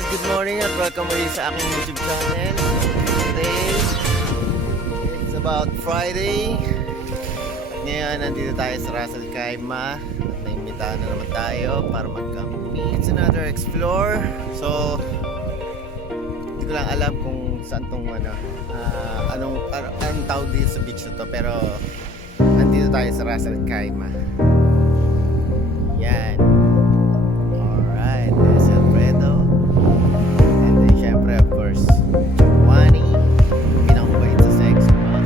guys, good morning at welcome ulit sa aking YouTube channel. Today, it's about Friday. Ngayon, nandito tayo sa Khaima at naimbitahan na naman tayo para mag-camping. It's another explore. So, hindi ko lang alam kung saan tong anong tawag dito sa beach na to. Pero, nandito tayo sa Khaima. Yan. Alright, there's Alfredo. And then syempre of course Wani, pinakamabait sa sex mo.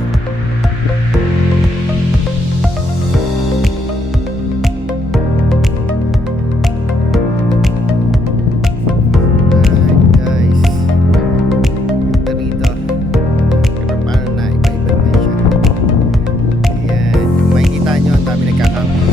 Alright guys, ito rito. Pero paano na iba-iba na siya. Ayan, kung makikita nyo ang dami nagkakamping.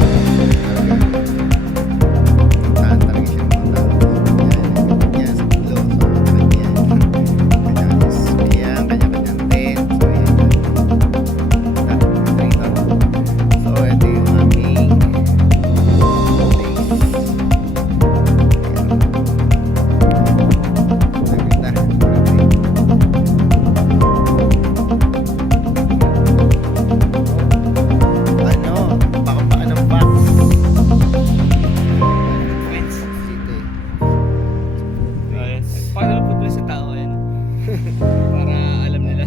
Para alam nila.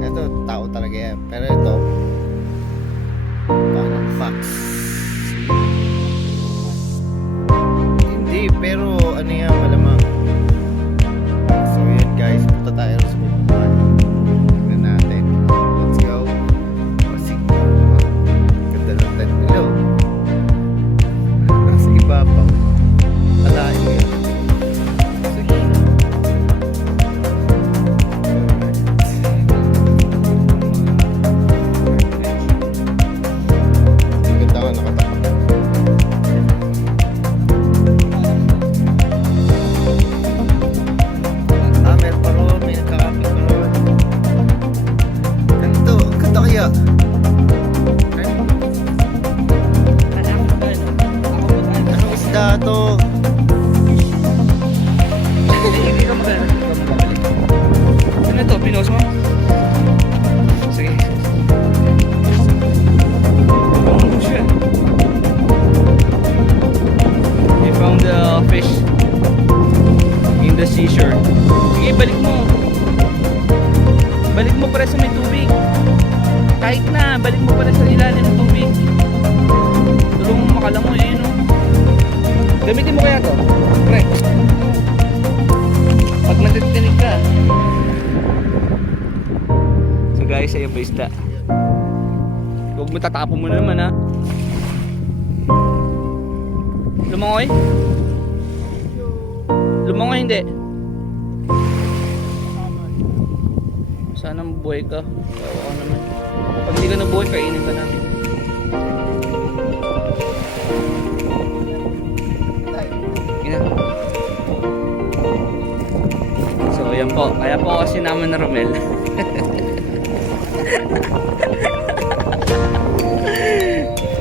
Ito, tao talaga yan. Pero ito, parang fox. Hindi, pero ano yan, malamang. So yun guys, punta tayo sa pupuntahan. Tignan natin. Let's go. Sige. Ganda lang tayo. Hello. Nasa ibabaw. Alain mo yan. Anong isda to? Hindi ka magana. Ano to? Pinost mo? Sige. Oh shit. We found the fish in the seashore. Sige, balik mo. Balik mo para sa may tubig. Kahit na, balik mo para sa ilalim ng tubig. Tulungan mo makalangoy, ayun o. Gamitin mo kaya to? Pre. Pag matitinig ka. So guys, ayun pa isda. Huwag mo tatapon mo na naman ha. Lumangoy? Lumangoy hindi. Sana mabuhay ka. Kawawa ka naman. Pag hindi ka nabuhay, kainin ka namin. Ina. So ayan po. Kaya po kasi naman na Romel.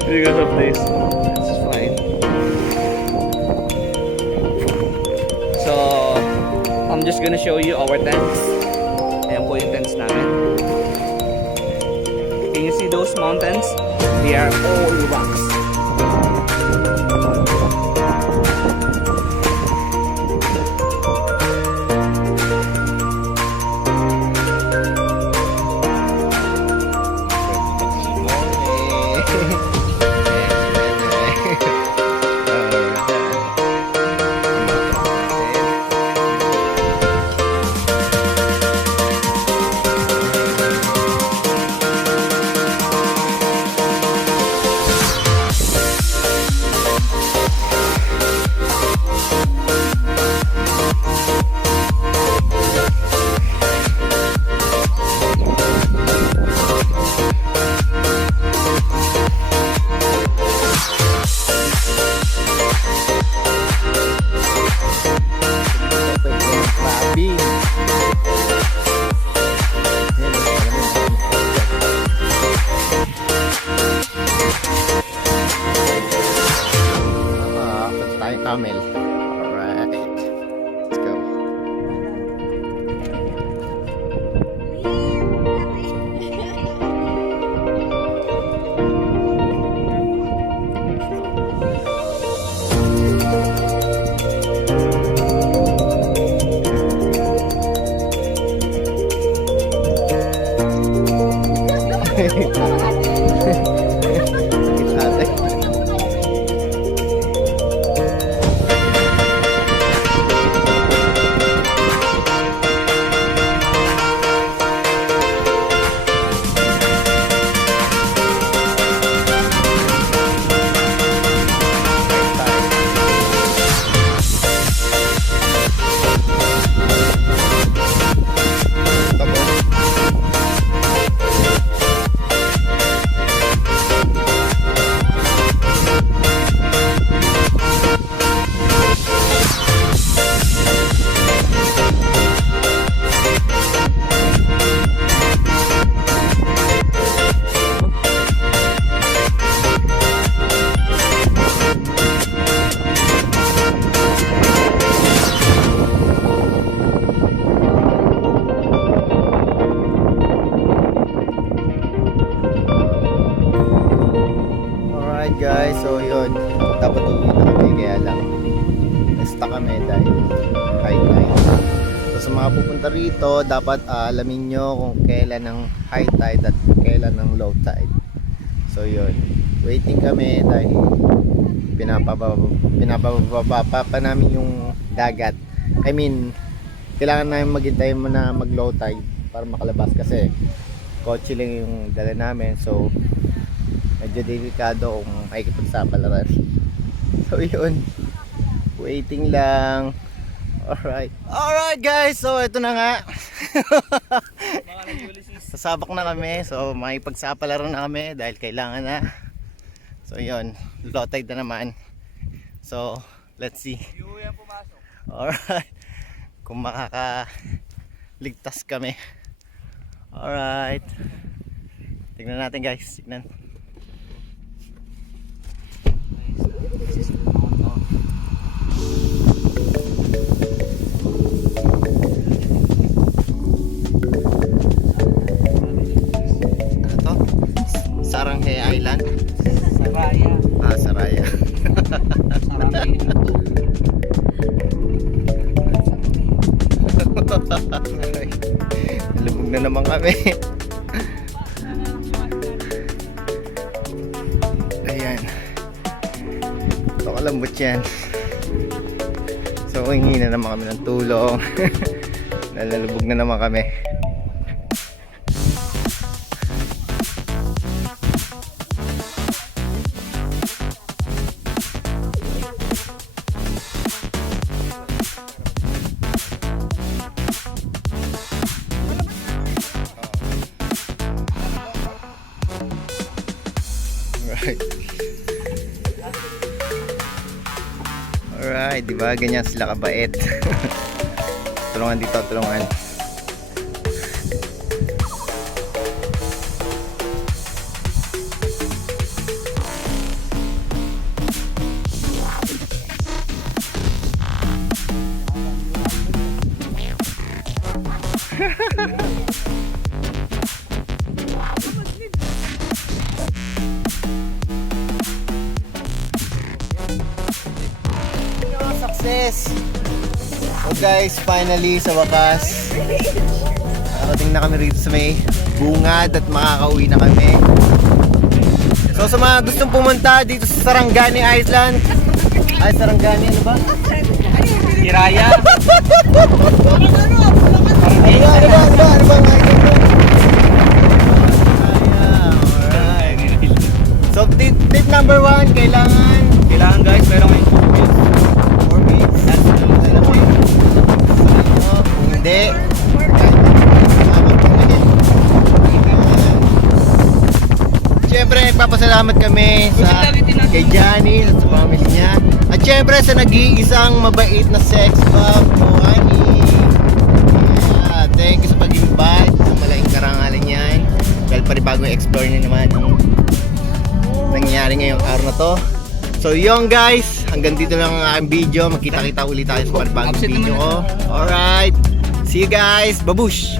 Because of this. It's fine. So I'm just gonna show you our tents. Ayan po yung tents namin. Can you see those mountains? They are all rocks. camel. Alright. Ate. Alright guys, so yun, dapat uwi na kami kaya lang na-stuck kami dahil high tide. So sa mga pupunta rito, dapat alamin nyo kung kailan ang high tide at kailan ang low tide. So yun, waiting kami dahil pinapababa pa namin yung dagat. I mean, kailangan namin maghintay na mag low tide para makalabas kasi kotse lang yung dala namin. So medyo delikado kung makikipagsapalaran. So yun, waiting lang. Alright guys, so ito na nga. Sasabak na kami, so makipagsapalaran na kami dahil kailangan na. So yun, low tide na naman. So let's see. Alright, kung makakaligtas kami. Alright, tignan natin guys, tignan. Saranghe Island? Saraya. Saraya. Nalubog na naman kami. Ayan. Ito kalambot yan. So hingi na naman kami ng tulong. Nalalubog na naman kami. Alright, diba? Ganyan sila kabait. Tulungan dito, tulungan. Success! So guys, finally sa wakas nakarating na kami rito sa may bungad at makakauwi na kami. So sa mga gustong pumunta dito sa Sarangani Island, ay Sarangani ano ba? Saraya. Ano ba ang island mo? Alright. So tip number 1, kailangan Guys, meron kayong hindi. Siyempre nagpapasalamat kami sa kay Johnny at sa family niya. At siyempre sa nag-iisang mabait na sex bomb mo, honey. Yeah, thank you sa pag-invite sa malaking karangalan niyan. Dahil panibagong explore niya naman ang nangyayari ngayong araw na to. So yun guys, hanggang dito lang ang aking video. Magkita-kita ulit tayo sa panibagong video ko. Alright, see you guys, babush!